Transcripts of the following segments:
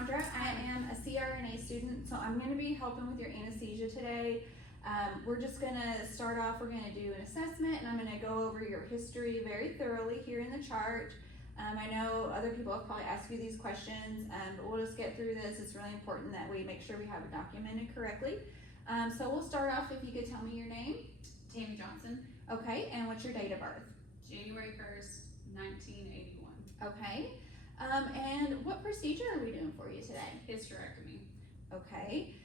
Cassandra. I am a CRNA student, so I'm going to be helping with your anesthesia today. We're just going to start off, we're going to do an assessment, and I'm going to go over your history very thoroughly here in the chart. I know other people have probably asked you these questions, but we'll just get through this. It's really important that we make sure we have it documented correctly. So we'll start off if you could tell me your name. Tammy Johnson, Okay, and what's your date of birth? January 1st, 1981. Okay, and what procedure are we doing for you today? Hysterectomy. Okay,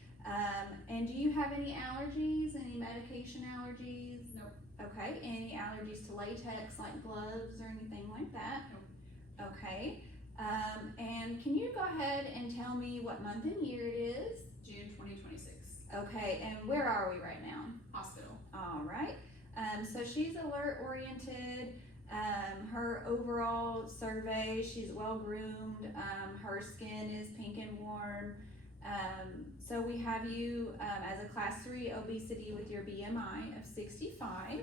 and do you have any allergies, any medication allergies? Nope. Okay, any allergies to latex like gloves or anything like that? Nope. Okay, and can you go ahead and tell me what month and year it is? June 2026. Okay, and where are we right now? Hospital. All right, so she's alert oriented. Her overall survey, she's well groomed. Her skin is pink and warm. So we have you as a class 3 obesity with your BMI of 65.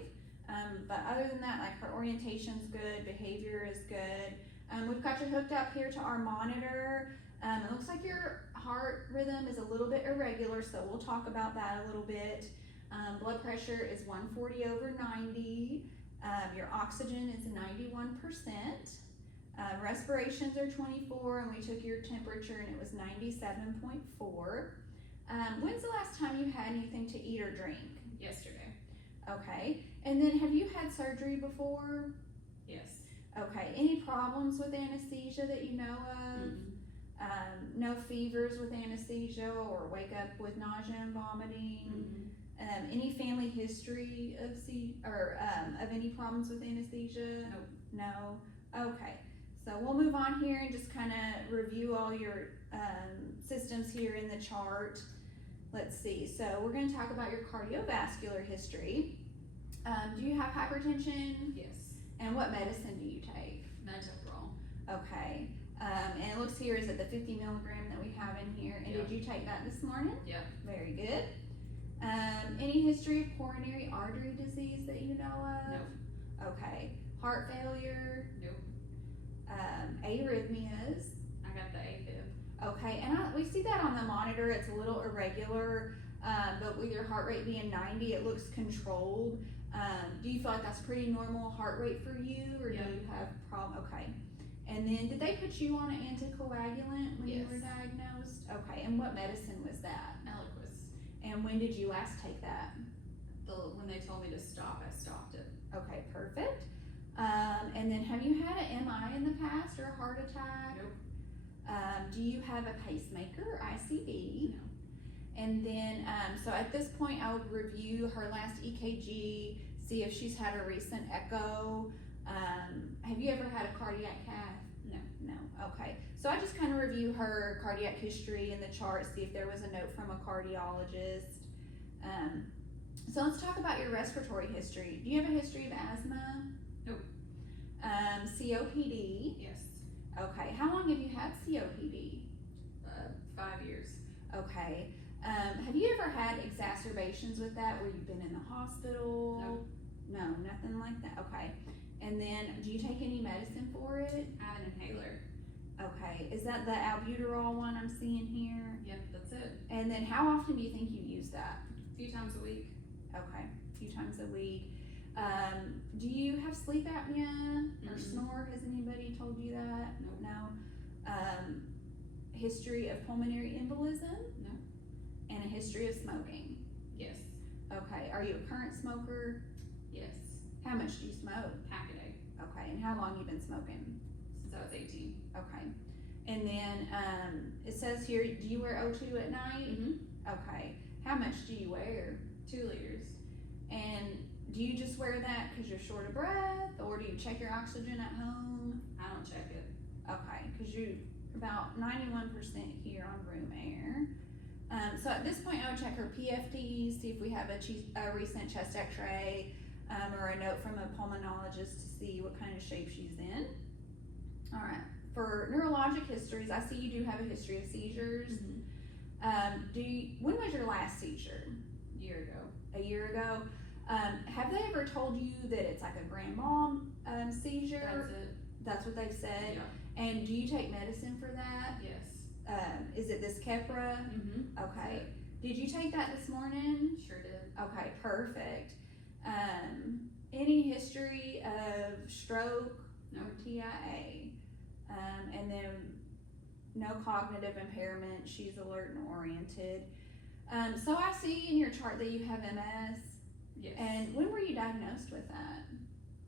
But other than that, like her orientation's good, behavior is good. We've got you hooked up here to our monitor. It looks like your heart rhythm is a little bit irregular, so we'll talk about that a little bit. Blood pressure is 140/90. Your oxygen is 91%. Respirations are 24, and we took your temperature and it was 97.4. When's the last time you had anything to eat or drink? Yesterday. Okay, and then have you had surgery before? Yes. Okay, any problems with anesthesia that you know of? No fevers with anesthesia or wake up with nausea and vomiting? Any family history of of any problems with anesthesia? Nope. No? Okay. So we'll move on here and just kind of review all your systems here in the chart. Let's see. So we're going to talk about your cardiovascular history. Do you have hypertension? Yes. And what medicine do you take? Metoprolol. Okay. And it looks here, is it the 50 milligram that we have in here? And Yep. did you take that this morning? Yep. Very good. Any history of coronary artery disease that you know of? Nope. Okay. Heart failure? Nope. Arrhythmias? I got the AFib. Okay, and we see that on the monitor. It's a little irregular, but with your heart rate being 90, it looks controlled. Do you feel like that's pretty normal heart rate for you, or Yep. do you have problem? Okay. And then, did they put you on an anticoagulant when you were Yes. diagnosed? Okay, and what medicine was that? Eliquis. And when did you last take that? When they told me to stop, I stopped it. Okay, perfect. And then, have you had an MI in the past or a heart attack? Nope. Do you have a pacemaker, ICD? No. And then, so at this point, I would review her last EKG, see if she's had a recent echo. Have you ever had a cardiac cath? No. No. Okay. So I just kind of review her cardiac history in the chart, see if there was a note from a cardiologist. So let's talk about your respiratory history. Do you have a history of asthma? Nope. COPD? Yes. Okay. How long have you had COPD? 5 years. Okay. Have you ever had exacerbations with that where you've been in the hospital? Nope. No, nothing like that. Okay. And then, do you take any medicine for it? I have an inhaler. Okay. Is that the albuterol one I'm seeing here? Yep, that's it. And then, how often do you think you use that? A few times a week. Okay, a few times a week. Do you have sleep apnea or snore? Has anybody told you that? Nope. No. History of pulmonary embolism? No. And a history of smoking? Yes. Okay. Are you a current smoker? Yes. How much do you smoke? Pack a day. Okay. And how long you been smoking? Since I was 18. Okay. And then it says here, do you wear O2 at night? Okay. How much do you wear? 2 liters. And do you just wear that because you're short of breath, or do you check your oxygen at home? I don't check it. Okay, because you're about 91% here on room air. So at this point, I would check her PFT, see if we have a recent chest x-ray or a note from a pulmonologist to see what kind of shape she's in. All right, for neurologic histories, I see you do have a history of seizures. When was your last seizure? Year ago. A year ago. Have they ever told you that it's like a grand mal seizure? That's it. That's what they've said. Yeah. And do you take medicine for that? Yes. is it this Kepra? Mm-hmm. Okay. Did you take that this morning? Sure did. Okay, perfect. Any history of stroke No. or TIA? And then no cognitive impairment. She's alert and oriented. So I see in your chart that you have MS. Yes. And when were you diagnosed with that?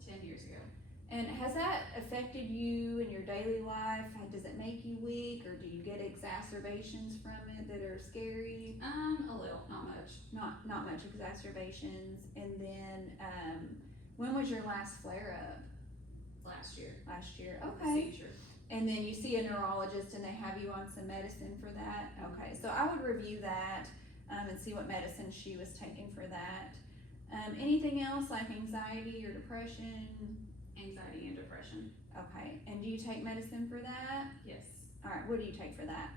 10 years ago. And has that affected you in your daily life? Does it make you weak, or do you get exacerbations from it that are scary? A little, not much. Not much exacerbations. And then, when was your last flare up? Last year. Last year. Okay. Seizure. And then you see a neurologist and they have you on some medicine for that. Okay. So I would review that and see what medicine she was taking for that. Anything else like anxiety or depression? Anxiety and depression. Okay. And do you take medicine for that? Yes. All right. What do you take for that?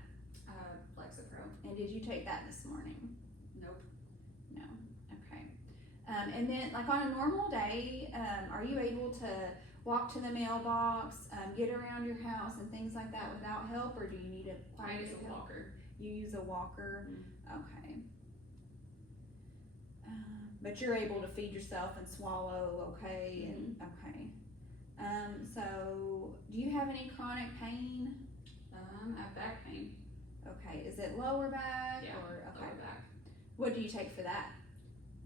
Preop. And did you take that this morning? Nope. No. Okay. And then, like on a normal day, are you able to walk to the mailbox, get around your house, and things like that without help, or do you need I use help? a walker. You use a walker. Mm-hmm. Okay. But you're able to feed yourself and swallow, okay? And okay. So do you have any chronic pain? I have back pain. Okay. Is it lower back Yeah. or okay? Lower back. What do you take for that?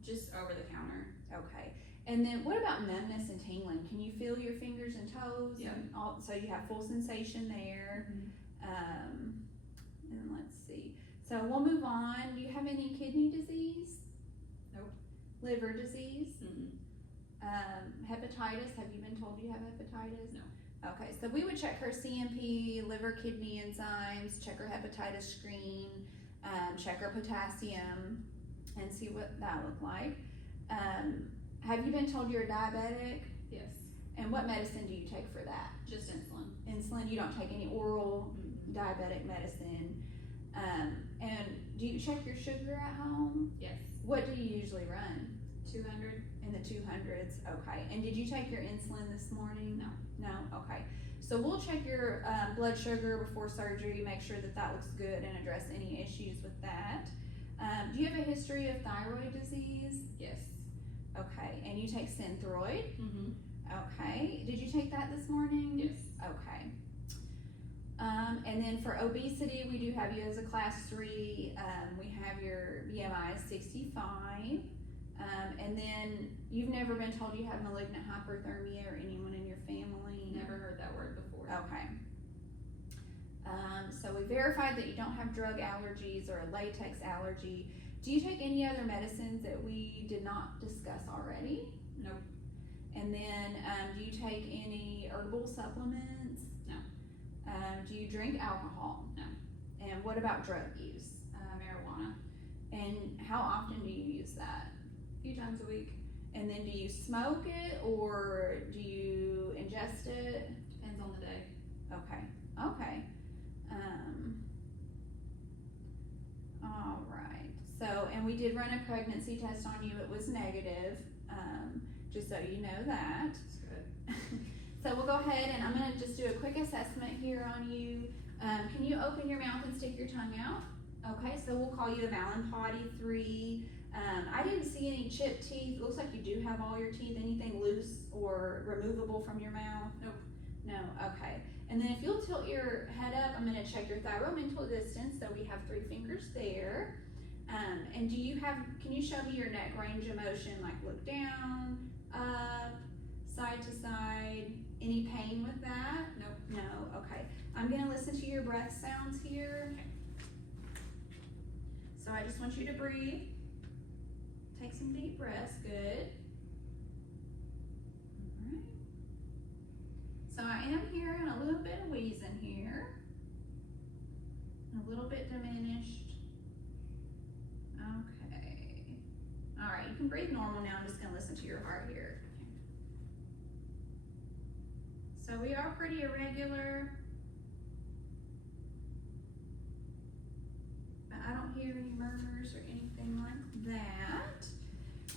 Just over the counter. Okay. And then what about numbness and tingling? Can you feel your fingers and toes? Yeah. And all, so you have full sensation there. And let's see. So we'll move on. Do you have any kidney disease? Nope. Liver disease? Mm-hmm. Hepatitis? Have you been told you have hepatitis? No. Okay, so we would check her CMP, liver kidney enzymes, check her hepatitis screen, check her potassium, and see what that looked like. Have you been told you're diabetic? Yes. And what medicine do you take for that? Just insulin. Insulin? You don't take any oral diabetic medicine. And do you check your sugar at home? Yes. What do you usually run? 200. In the 200s, okay. And did you take your insulin this morning? No. No, okay. So we'll check your blood sugar before surgery, make sure that that looks good and address any issues with that. Do you have a history of thyroid disease? Yes. Okay, and you take Synthroid? Mm-hmm. Okay. Did you take that this morning? Yes. Okay. And then for obesity, we do have you as a class 3. We have your BMI is 65. And then you've never been told you have malignant hyperthermia or anyone in your family? Never heard that word before. Okay. So we verified that you don't have drug allergies or a latex allergy. Do you take any other medicines that we did not discuss already? Nope. And then do you take any herbal supplements? No. Do you drink alcohol? No. And what about drug use? Marijuana. And how often do you use that? A few times a week. And then do you smoke it or do you ingest it? Depends on the day. Okay. Okay. All right. So, and we did run a pregnancy test on you. It was negative. Just so you know that. That's good. So we'll go ahead and I'm gonna just do a quick assessment here on you. Can you open your mouth and stick your tongue out? Okay, so we'll call you a Potty 3. I didn't see any chipped teeth. Looks like you do have all your teeth. Anything loose or removable from your mouth? Nope. No, okay. And then if you'll tilt your head up, I'm gonna check your thyromental distance. So we have 3 fingers there. And do you have, can you show me your neck range of motion? Like look down, up, side to side. Any pain with that? Nope. No, okay. I'm gonna listen to your breath sounds here. Okay. So I just want you to breathe. Take some deep breaths, good. All right. So I am hearing a little bit of wheezing here. A little bit diminished. Okay. All right, you can breathe normal now. I'm just gonna listen to your heart here. So we are pretty irregular. But I don't hear any murmurs or anything like that.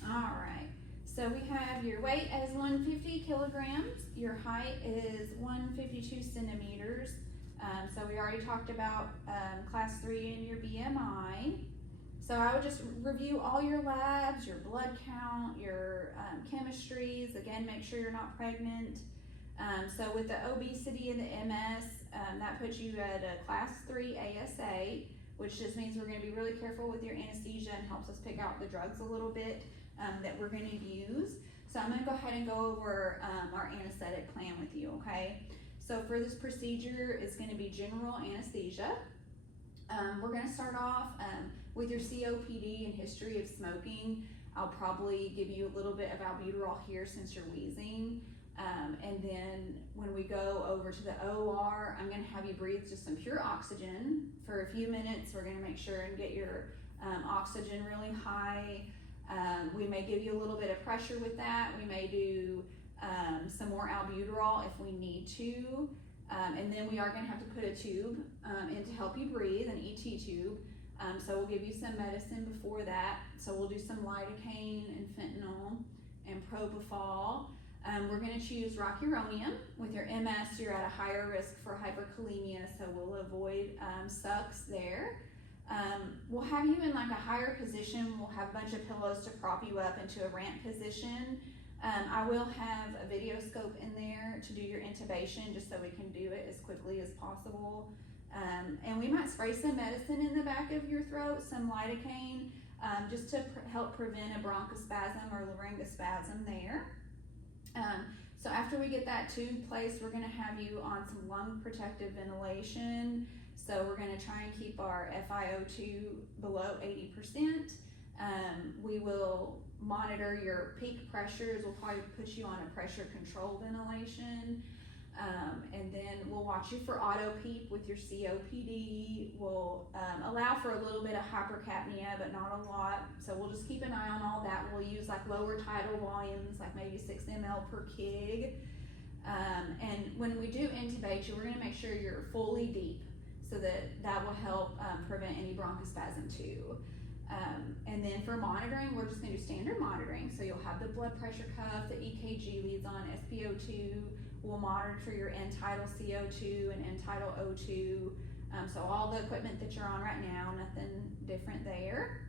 All right. So we have your weight as 150 kilograms. Your height is 152 centimeters. So we already talked about class 3 and your BMI. So I would just review all your labs, your blood count, your chemistries. Again, make sure you're not pregnant. So with the obesity and the MS, that puts you at a class 3 ASA, which just means we're going to be really careful with your anesthesia and helps us pick out the drugs a little bit that we're going to use. So I'm going to go ahead and go over our anesthetic plan with you, okay? So for this procedure, it's going to be general anesthesia. We're going to start off with your COPD and history of smoking. I'll probably give you a little bit of albuterol here since you're wheezing. And then when we go over to the OR, I'm going to have you breathe just some pure oxygen for a few minutes. We're going to make sure and get your oxygen really high. We may give you a little bit of pressure with that. We may do some more albuterol if we need to. And then we are going to have to put a tube in to help you breathe, an ET tube. So we'll give you some medicine before that. So we'll do some lidocaine and fentanyl and propofol. We're going to choose rocuronium. With your MS, you're at a higher risk for hyperkalemia, so we'll avoid sucks there. We'll have you in like a higher position. We'll have a bunch of pillows to prop you up into a ramp position. I will have a video scope in there to do your intubation just so we can do it as quickly as possible. And we might spray some medicine in the back of your throat, some lidocaine, just to help prevent a bronchospasm or laryngospasm there. So after we get that tube placed, we're going to have you on some lung protective ventilation. So we're going to try and keep our FiO2 below 80%. We will monitor your peak pressures. We'll probably put you on a pressure control ventilation. And then we'll watch you for auto PEEP with your COPD. We'll allow for a little bit of hypercapnia, but not a lot. So we'll just keep an eye on all that. We'll use like lower tidal volumes, like maybe 6 ml per kg. And when we do intubate you, we're gonna make sure you're fully deep so that will help prevent any bronchospasm too. And then for monitoring, we're just gonna do standard monitoring. So you'll have the blood pressure cuff, the EKG leads on, SpO2. We'll monitor your end-tidal CO2 and end-tidal O2. So all the equipment that you're on right now, nothing different there.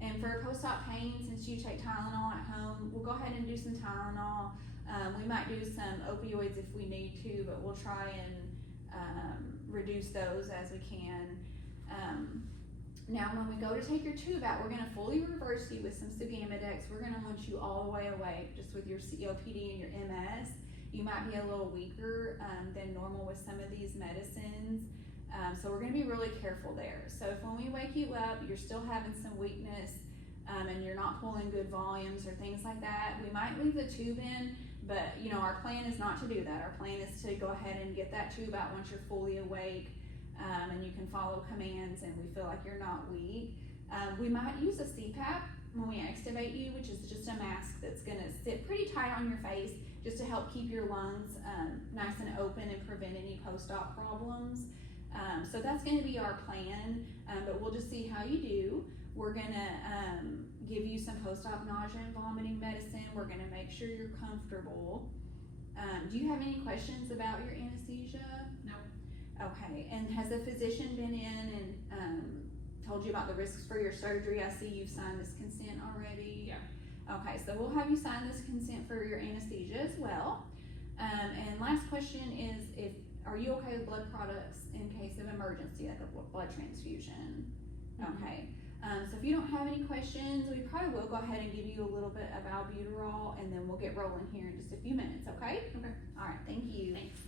And for post-op pain, since you take Tylenol at home, we'll go ahead and do some Tylenol. We might do some opioids if we need to, but we'll try and reduce those as we can. Now when we go to take your tube out, we're going to fully reverse you with some Sugamidex. We're going to want you all the way awake just with your COPD and your MS. You might be a little weaker than normal with some of these medicines. So we're going to be really careful there. So if when we wake you up, you're still having some weakness and you're not pulling good volumes or things like that, we might leave the tube in, but you know, our plan is not to do that. Our plan is to go ahead and get that tube out once you're fully awake. And you can follow commands and we feel like you're not weak. We might use a CPAP when we extubate you, which is just a mask that's gonna sit pretty tight on your face just to help keep your lungs nice and open and prevent any post-op problems. So that's gonna be our plan, but we'll just see how you do. We're gonna give you some post-op nausea and vomiting medicine. We're gonna make sure you're comfortable. Do you have any questions about your anesthesia? No. Okay, and has the physician been in and told you about the risks for your surgery? I see you've signed this consent already. Yeah. Okay, so we'll have you sign this consent for your anesthesia as well. And last question is, are you okay with blood products in case of emergency, like a blood transfusion? Mm-hmm. Okay, so if you don't have any questions, we probably will go ahead and give you a little bit of albuterol and then we'll get rolling here in just a few minutes, okay? Okay. All right, thank you. Thanks.